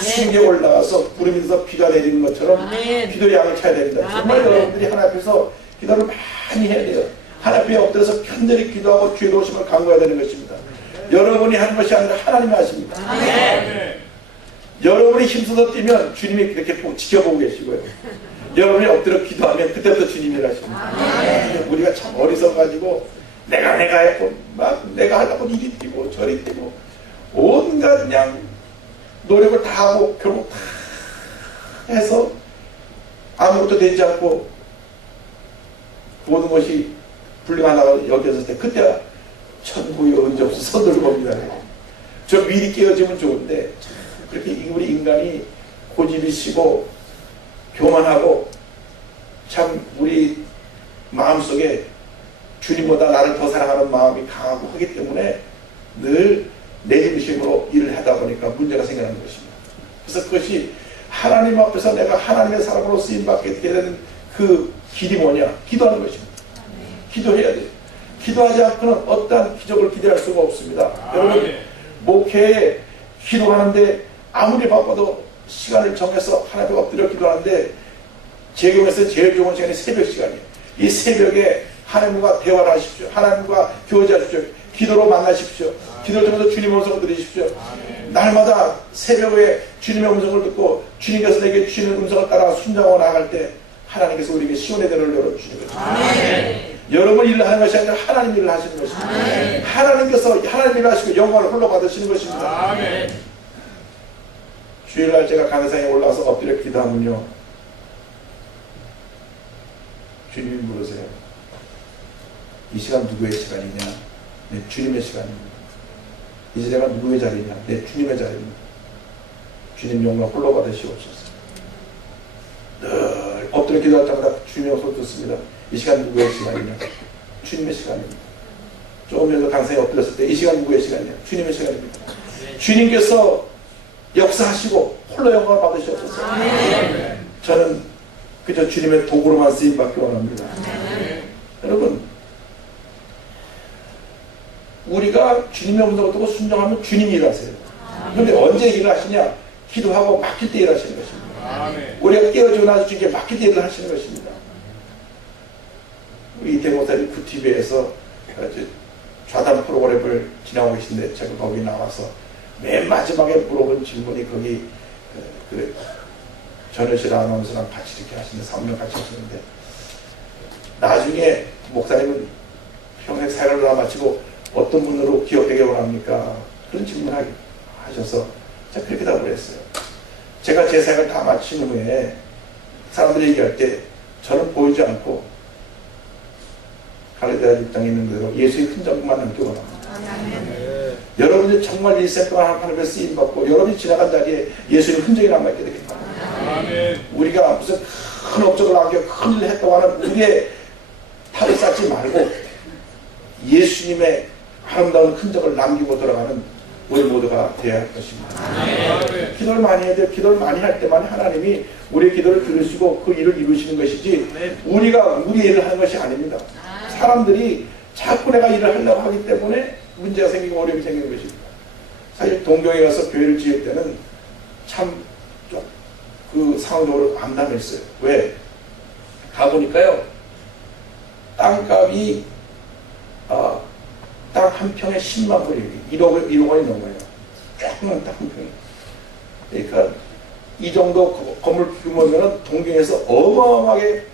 수중에 올라가서 구름에서 비가 내리는 것처럼 기도의 양을 차야 됩니다. 정말 여러분들이 하나님 앞에서 기도를 많이 해야 돼요. 하나님 앞에 엎드려서 편들이 기도하고 주의 도우심을 간구해야 되는 것입니다. 여러분이 하는 것이 아니라 하나님이 하십니다. 여러분이 힘써서 뛰면 주님이 그렇게 지켜보고 계시고요. 여러분이 엎드려 기도하면 그때부터 주님이 하십니다. 근데 우리가 참 어리석어가지고 내가 했고 막 내가 하려고 이리 뛰고 저리 뛰고 온갖 그냥 노력을 다 하고 결국 다 해서 아무것도 되지 않고 모든 것이 불행하다고 여겨졌을 때 그때가 천국의 언제 없어 서둘러 봅니다. 저 미리 깨어지면 좋은데 그렇게 우리 인간이 고집이 시고 교만하고 참 우리 마음속에 주님보다 나를 더 사랑하는 마음이 강하고 하기 때문에 늘 내중심으로 일을 하다 보니까 문제가 생겨나는 것입니다. 그래서 그것이 하나님 앞에서 내가 하나님의 사람으로 쓰임받게 되는 그 길이 뭐냐? 기도하는 것입니다. 기도해야 돼요. 기도하지 않고는 어떠한 기적을 기대할 수가 없습니다. 여러분 목회에 기도하는데 아무리 바빠도 시간을 정해서 하나님 엎드려 기도하는데 제 경우에서 제일 좋은 시간이 새벽 시간이에요. 이 새벽에 하나님과 대화를 하십시오. 하나님과 교제하십시오. 기도로 만나십시오. 기도를 통해서 주님의 음성을 들으십시오. 날마다 새벽에 주님의 음성을 듣고 주님께서 내게 주시는 음성을 따라 순종하고 나갈 때 하나님께서 우리에게 시온의 대를 열어주시는 것입니다. 여러분 일을 하는 것이 아니라 하나님 일을 하시는 것입니다. 하나님께서 하나님 일을 하시고 영광을 홀로 받으시는 것입니다. 주일날 제가 강의상에 올라와서 엎드려 기도하면요, 주님이 물으세요. 이 시간 누구의 시간이냐? 네, 주님의 시간입니다. 이 자리가 누구의 자리냐? 네, 주님의 자리입니다. 주님 영광 홀로 받으시옵소서. 늘 엎드려 기도할 때마다 주님의 소리 듣습니다. 이 시간 누구의 시간이냐? 주님의 시간입니다. 조금 전에 강사에 엎드렸을 때 이 시간 누구의 시간이냐? 주님의 시간입니다. 주님께서 역사하시고 홀로 영광을 받으시옵소서. 저는 그저 주님의 도구로만 쓰임받기 원합니다. 여러분, 우리가 주님의 음성을 듣고 순종하면 주님이 일하세요. 그런데 언제 일을 하시냐? 기도하고 맡길 때 일하시는 것입니다. 우리가 깨어지고 나서 주님께 맡길 때 일을 하시는 것입니다. 우리 이태 목사님 구TV에서 좌담 프로그램을 진행하고 계신데 제가 거기 나와서 맨 마지막에 물어본 질문이 거기 전효실 아나운서랑 같이 이렇게 하시는데 3년 같이 하시는데 나중에 목사님은 평생 사역을 다 마치고 어떤 분으로 기억되게 원합니까? 그런 질문을 하셔서 제가 그렇게 답을 했어요. 제가 제 사역을 다 마친 후에 사람들이 얘기할 때 저는 보이지 않고 갈라디아 6장에 있는 대로 예수의 흔적만 남기고 원합니다. 여러분이 정말 일생 동안 하나님의 쓰임받고 여러분이 지나간 자리에 예수의 흔적이 남아있게 되길 바랍니다. 우리가 무슨 큰 업적을 남겨 큰 일을 했다고 하는 우리의 탈을 쌓지 말고 예수님의 아름다운 흔적을 남기고 돌아가는 우리 모두가 되어야 할 것입니다. 기도를 많이 해야 돼요. 기도를 많이 할 때만 하나님이 우리의 기도를 들으시고 그 일을 이루시는 것이지 우리가 우리 일을 하는 것이 아닙니다. 사람들이 자꾸 내가 일을 하려고 하기 때문에 문제가 생기고 어려움이 생기는 것입니다. 사실 동경에 가서 교회를 지을 때는 참 그 상황적으로 암담했어요. 왜? 가보니까요, 땅값이 땅 한 평에 10만 불이 1억 원이 넘어요. 조그만 땅 한 평에. 그러니까 이 정도 건물 규모면 동경에서 어마어마하게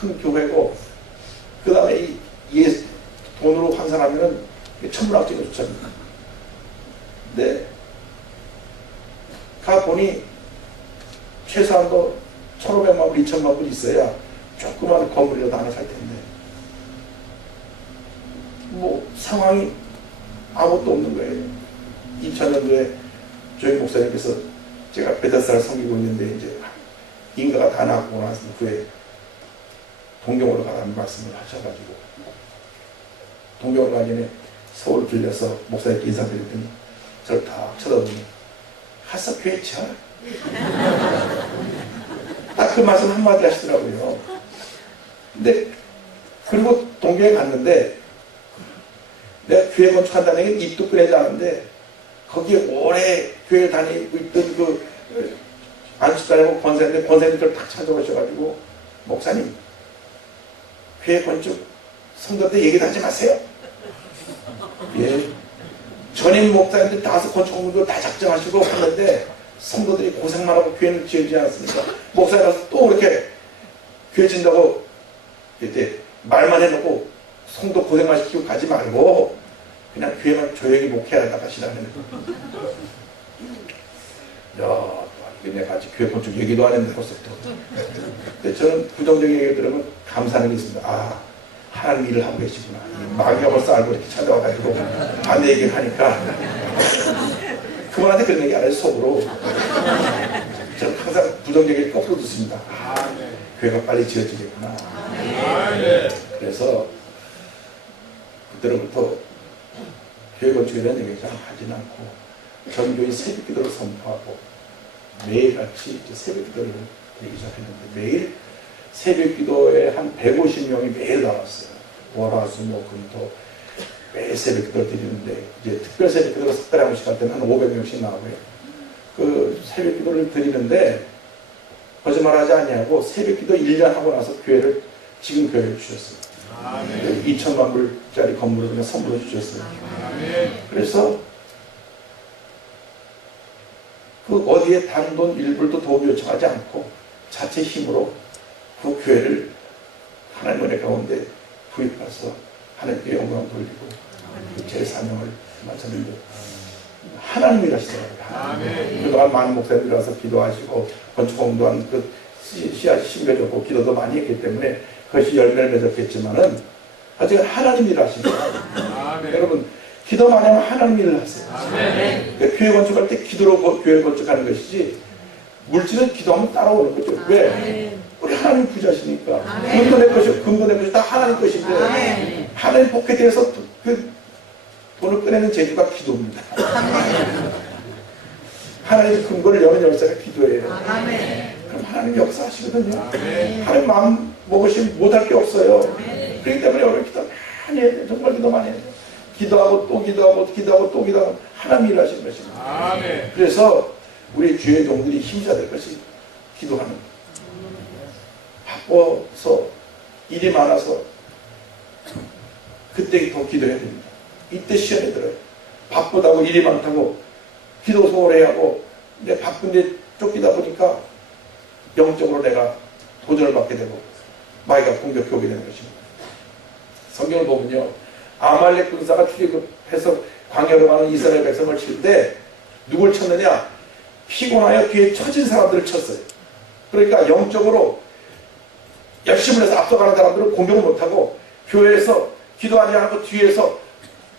큰 교회고, 그 다음에 이 돈으로 환산하면 천문학적인 숫자입니다. 근데 가보니 최소한도 1,500만 불, 2,000만 불 있어야 조그만 건물이라도 하나 살 텐데 뭐 상황이 아무것도 없는 거예요. 2000년도에 조희 목사님께서 제가 베데스다를 섬기고 있는데 이제 인가가 다 나고 나서 후에 동경으로 가라는 말씀을 하셔가지고 동경으로 가기 전에 서울 들려서 목사님께 인사드렸더니 저를 다 쳐다보니 하서 교회쳐? 딱 그 말씀 한마디 하시더라고요. 근데 그리고 동경에 갔는데 내가 교회 건축한다는 게 입도 꺼내지 않은데 거기에 오래 교회 다니고 있던 그 안수단이고 권사님들 딱 찾아오셔가지고 목사님 교회 건축 성도한테 얘기도 하지 마세요. 예. 전임 목사님들 5 건축공도 다 작정하시고 했는데 성도들이 고생만 하고 교회는 지어지지 않았습니까? 목사님께서 또 이렇게 교회 진다고 이때 말만 해놓고 성도 고생만 시키고 가지 말고 그냥 교회만 조용히 목회하다 가시라는. 야, 내가 아직 교회 건축 얘기도 안 했는데 벌써 또. 근데 저는 부정적인 얘기 들으면 감사하는 게 있습니다. 아, 하나님 일을 하고 계시구나. 마귀가 벌써 알고 이렇게 찾아와가지고 반대 얘기를 하니까 그분한테 그런 얘기 안 해서 속으로 저는 항상 부정적인 거꾸로 듣습니다. 아, 교회가 빨리 지어지겠구나. 그래서 그때로부터 교회 건축에 대한 얘기를 하지는 않고 전교인 새벽 기도를 선포하고 매일같이 새벽 기도를 드리기 시작했는데 매일 새벽 기도에 한 150명이 매일 나왔어요. 월화수목금토 매일 새벽 기도를 드리는데 이제 특별 새벽 기도가 특별한 시간 때는 한 500명씩 나오고요. 그 새벽 기도를 드리는데 거짓말하지 아니하고 새벽 기도 1년 하고 나서 교회를 지금 교회를 주셨어요. 2천만 불짜리 건물을 그냥 선물로 주셨어요. 그래서 그 어디에 다른 돈 1불도 도움 요청하지 않고 자체 힘으로 그 교회를 하나님 은혜 가운데 부입해서 하나님께 영광 돌리고 제 사명을 마쳤는데 하나님이 일하시더라고요. 그동안 많은 목사님들이 와서 기도하시고 건축공도 한 그 씨앗이 심겨졌고 기도도 많이 했기 때문에 그것이 열매를 맺었겠지만은 아직 하나님이 일하시더라고요. 여러분 기도만 하면 하나님 일을 하세요. 그러니까 교회 건축할 때 기도로 교회 건축하는 것이지 물질은 기도하면 따라오는 거죠. 왜? 우리 하나님 부자시니까 금도 내 것이고 금도 내 것이 다 하나님 것인데 하나님 포켓에서 그 돈을 꺼내는 재주가 기도입니다. 하나님 금고를 여는 열쇠가 기도예요. 그럼 하나님 역사하시거든요. 하나님 마음 먹으시면 못할 게 없어요. 그렇기 때문에 여러분 기도 많이 해야 돼요. 정말 기도 많이 해야 돼요. 기도하고 또 기도하고 기도하고 또 기도하고 하나님 일하시는 것입니다. 그래서 우리 주의 종들이 힘줘야 될 것이 기도하는 것. 바빠서 일이 많아서 그때 더 기도해야 됩니다. 이때 시험에 들어요. 바쁘다고 일이 많다고 기도 소홀해야 하고 근데 바쁜데 쫓기다 보니까 영적으로 내가 도전을 받게 되고 마귀가 공격해 오게 되는 것입니다. 성경을 보면요. 아말렉 군사가 출입해서 광야로 가는 이스라엘 백성을 칠 때 누굴 쳤느냐? 피곤하여 뒤에 처진 사람들을 쳤어요. 그러니까 영적으로 열심을 해서 앞서가는 사람들은 공격을 못하고 교회에서 기도하지 않고 뒤에서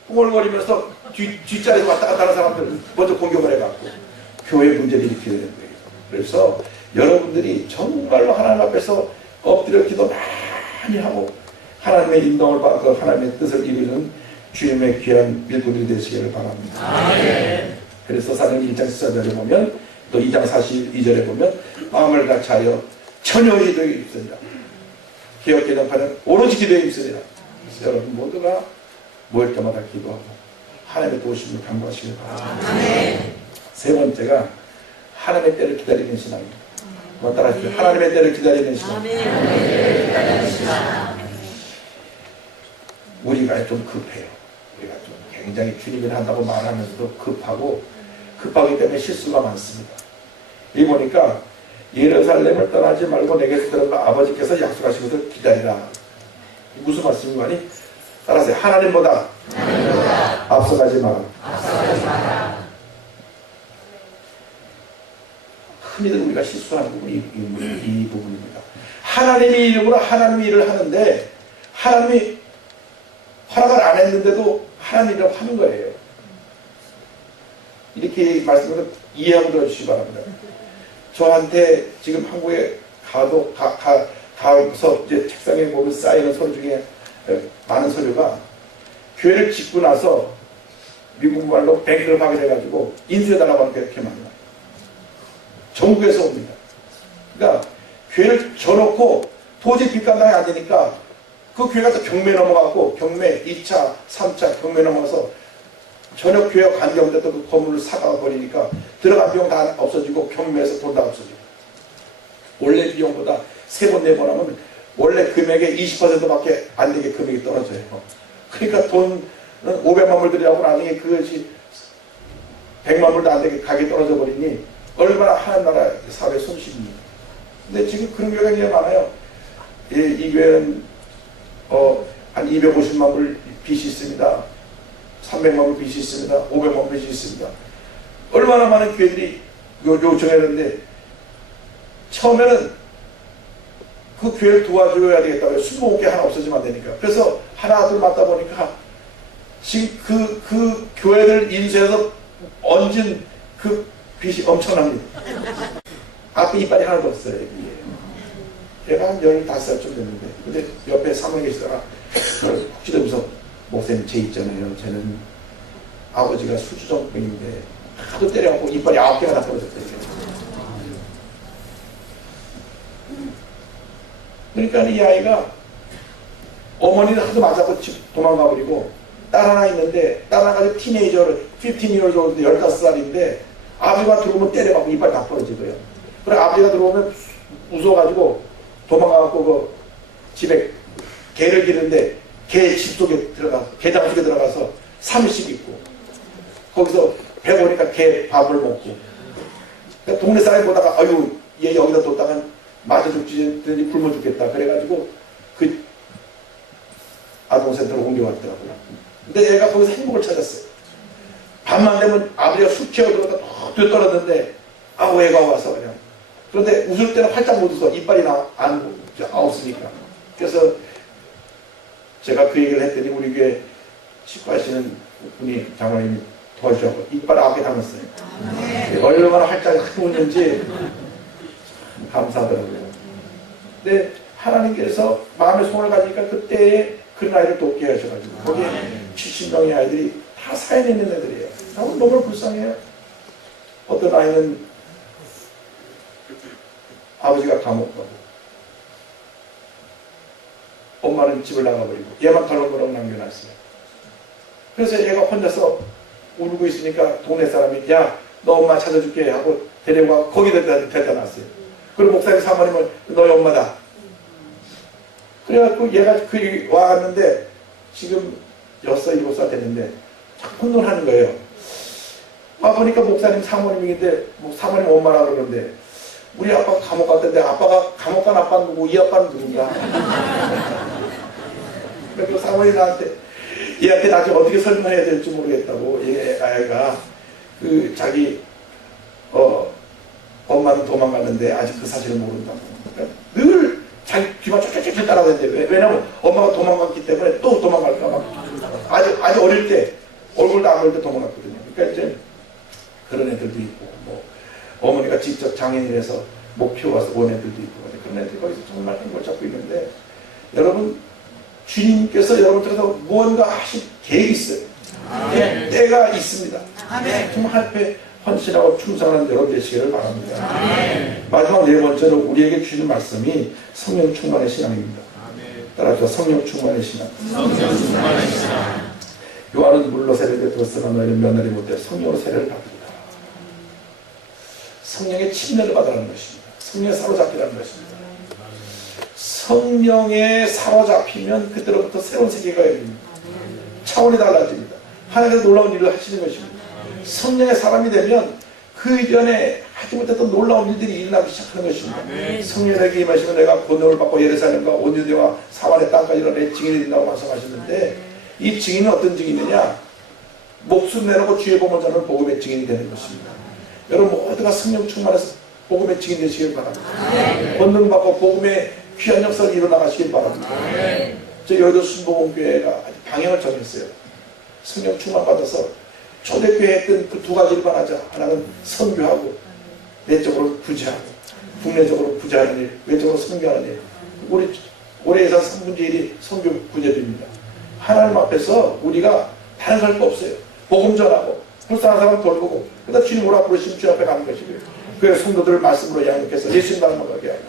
흥얼거리면서 뒷자리에서 왔다 갔다 하는 사람들 먼저 공격을 해갖고 교회 문제를 일으키게 되는 거예요. 그래서 여러분들이 정말로 하나님 앞에서 엎드려 기도 많이 하고 하나님의 인도를 받고 하나님의 뜻을 이루는 주님의 귀한 일꾼이 되시기를 바랍니다. 그래서 사도행 1장 14절에 보면 또 2장 42절에 보면 마음을 같이하여 전혀 기도에 입으리라. 기억개정파는 오로지 기도에 입으리라. 여러분 모두가 모일 때마다 기도하고 하나님의 도우심을 간구하시길 바랍니다. 세 번째가 하나님의 때를 기다리는 신앙입니다. 한번 따라하십시오. 하나님의 때를 기다리는 신앙. 우리가 좀 급해요. 우리가 좀 굉장히 주님을 한다고 말하면서도 급하기 때문에 실수가 많습니다. 이 보니까 예루살렘을 떠나지 말고 내게 들어가 아버지께서 약속하신 것을 기다리라. 무슨 말씀인가 하니? 따라하세요. 하나님보다 앞서가지 마라. 흔히들 우리가 실수하는 부분이 이 부분입니다. 하나님의 이름으로 하나님의 일을 하는데 하나님이 허락을 안 했는데도 하나님이라고 하는 거예요. 이렇게 말씀을 이해하고 들어주시기 바랍니다. 저한테 지금 한국에 가서 이제 책상에 보면 쌓이는 서류 중에 많은 서류가 교회를 짓고 나서 미국 말로 뱅크를 하게 돼가지고 인수해달라고 하는 게 이렇게 많아요. 전국에서 옵니다. 그러니까 교회를 져놓고 도저히 뒷감당이 안 되니까 그 교회가 또 경매 넘어가고 경매 2차, 3차 경매 넘어가서 전혀 교회와 관계없는데 또 그 건물을 사가 버리니까 들어간 비용 다 없어지고 경매에서 돈 다 없어지고 원래 비용보다 3번, 4번 하면 원래 금액의 20%밖에 안 되게 금액이 떨어져요. 그러니까 돈 500만 불 들이라고 나중에 그것이 100만 불도 안 되게 가격이 떨어져 버리니 얼마나 하나나라 사회 손실입니다. 근데 지금 그런 교회가 굉장히 많아요. 이 교회는 한 250만 불 빚이 있습니다. 300만 불 빚이 있습니다. 500만 불 빚이 있습니다. 얼마나 많은 교회들이 요청했는데 처음에는 그 교회를 도와줘야 되겠다고 해요. 순복음교회 하나 없어지면 안 되니까. 그래서 하나 둘 맞다 보니까 지금 그 교회를 인수해서 얹은 그 빚이 엄청납니다. 앞에 이빨이 하나도 없어요. 얘가 한 15살쯤 됐는데 근데 옆에 사모님 계시다가 혹시 무서 목사님 제 있잖아요. 쟤는 아버지가 수주정병인데 하도 때려갖고 이빨이 9개가 다 떨어졌대요. 그러니까 이 아이가 어머니를 하도 맞아서 도망가 버리고 딸 하나 있는데 딸 하나가 티네이저로 15years old 15살인데 아버지가 들어오면 때려갖고 이빨 다 부러지고요. 그래 아버지가 들어오면 무서워가지고 도망가갖고 그 집에 개를 기르는데 개 집 속에 들어가서 개장 속에 들어가서 3일씩 있고 거기서 배고니까 개 밥을 먹고 그러니까 동네 사람이 보다가 아유 얘 여기다 뒀다가 맞아 죽지 굶어 죽겠다 그래가지고 그 아동센터로 옮겨왔더라고요. 근데 애가 거기서 행복을 찾았어요. 밤만 되면 아버지가 술 취하고 뛰어떨었는데 아우 애가 와서 그냥 그런데 웃을 때는 활짝 못 웃어. 이빨이 안 없으니까. 그래서 제가 그 얘기를 했더니 우리 교회 치과하시는 분이 장로님이 도와주셔서 이빨 앞에 담았어요. 얼마나 활짝 웃는지 감사하더라고요. 근데 하나님께서 마음의 소원을 가지니까 그때에 그런 아이를 돕게 하셔가지고 거기에 70명의 아이들이 다 사연 있는 애들이에요. 너무 불쌍해요. 어떤 아이는 아버지가 감옥 가고 엄마는 집을 나가버리고 얘만 덜렁덜렁 남겨놨어요. 그래서 얘가 혼자서 울고 있으니까 동네 사람이 야 너 엄마 찾아줄게 하고 데려가 거기다 데려다 놨어요. 그리고 목사님 사모님은 너희 엄마다. 그래갖고 얘가 그 와갔는데 지금 6살 7살 됐는데 혼돈하는 거예요. 와보니까 목사님 사모님인데 사모님 엄마라 그러는데 우리 아빠가 감옥 갔던데 아빠가 감옥 간 아빠는 누구 이 아빠는 누군가. 그래서 사모님 나한테 얘한테 나중에 어떻게 설명해야 될지 모르겠다고 얘 아이가 그 자기 엄마는 도망갔는데 아직 그 사실을 모른다고. 그러니까 늘 자기 귀만 쫄쫄쫄 따라다니는데 왜냐면 엄마가 도망갔기 때문에 또 도망갈까 막 아주 어릴 때 얼굴도 안 어릴 때 도망갔거든요. 그러니까 이제 그런 애들도 있고 뭐 어머니가 직접 장애인에서 목 키워와서 온 애들도 있고 그런 애들 거기서 정말 행복을 찾고 있는데 여러분 주님께서 여러분들에서 무언가 하실 계획이 있어요. 때가 있습니다. 정말 할패 헌신하고 충성하는 여러분 되시기를 바랍니다. 마지막 네 번째로 우리에게 주시는 말씀이 성령 충만의 신앙입니다. 따라서 성령 충만의 신앙. 요한은 물로 세례를 들었으나 너희는 면허를 못해 성령으로 세례를 받으리라. 성령의 침례를 받으라는 것입니다. 성령에 사로잡히라는 것입니다. 성령에 사로잡히면 그때로부터 새로운 세계가 열립니다. 차원이 달라집니다. 하나님께서 놀라운 일을 하시는 것입니다. 성령의 사람이 되면 그 이전에 하지 못했던 놀라운 일들이 일어나기 시작하는 것입니다. 성령에게 임하시면 내가 권능을 받고 예루살렘과 온 유대와 사만의 땅까지 내 증인이 된다고 말씀하셨는데 이 증인은 어떤 증인이냐? 목숨 내놓고 주의 복음을 전하는 복음의 증인이 되는 것입니다. 여러분 모두가 성령 충만해서 복음의 증인 되시길 바랍니다. 권능 받고 복음의 귀한 역사를 일어나가시길 바랍니다. 저희 여의도 순복음교회가 아주 방향을 정했어요. 성령 충만 받아서 초대교회 했던 그 두 가지를만 하자. 하나는 선교하고 내적으로 구제하고 국내적으로 구제하는 일, 외적으로 선교하는 일. 우리 올해 예산 3분의 1이 선교 구제비입니다. 하나님 앞에서 우리가 다른 살 거 없어요. 복음 전하고 불쌍한 사람 돌보고 그다음 주님 오라 부르시면 주님 앞에 가는 것이고요. 그래서 성도들을 말씀으로 양육해서 예수님 닮아 가게 하고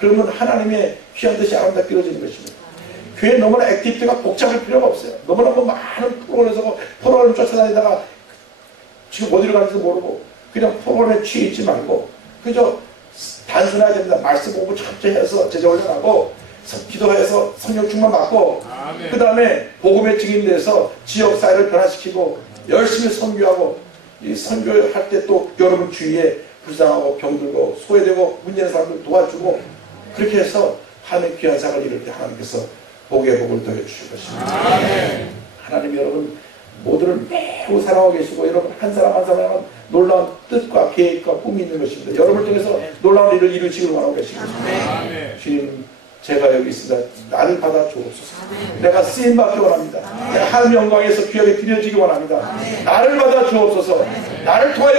그러면 하나님의 귀한 뜻이 아름답게 이루어지는 것입니다. 교회 너무나 액티비티가 복잡할 필요가 없어요. 너무나 뭐 많은 프로그램을 쫓아다니다가 지금 어디로 가는지도 모르고 그냥 프로그램에 취해 있지 말고 그저 단순해야 됩니다. 말씀 공부 철저히 해서 제자 훈련하고 기도해서 성령 충만 받고 그 다음에 복음의 증인 돼서 지역 사회를 변화시키고 열심히 선교하고 이 선교할 때 또 여러분 주위에 불쌍하고 병들고 소외되고 문제 있는 사람들 도와주고 그렇게 해서 하나님의 귀한 상을 이룰 때 하나님께서 복의 복을 더해 주실 것입니다. 하나님 여러분 모두를 매우 사랑하고 계시고 여러분 한 사람 한 사람은 놀라운 뜻과 계획과 꿈이 있는 것입니다. 여러분을 통해서 놀라운 일을 이루시기를 원하고 계십니다. 주님 제가 여기 있습니다. 나를 받아 주옵소서. 내가 쓰임받기 원합니다. 내가 하나님 영광에서 귀하게 드려지기 원합니다. 나를 받아 주옵소서. 나를 통하여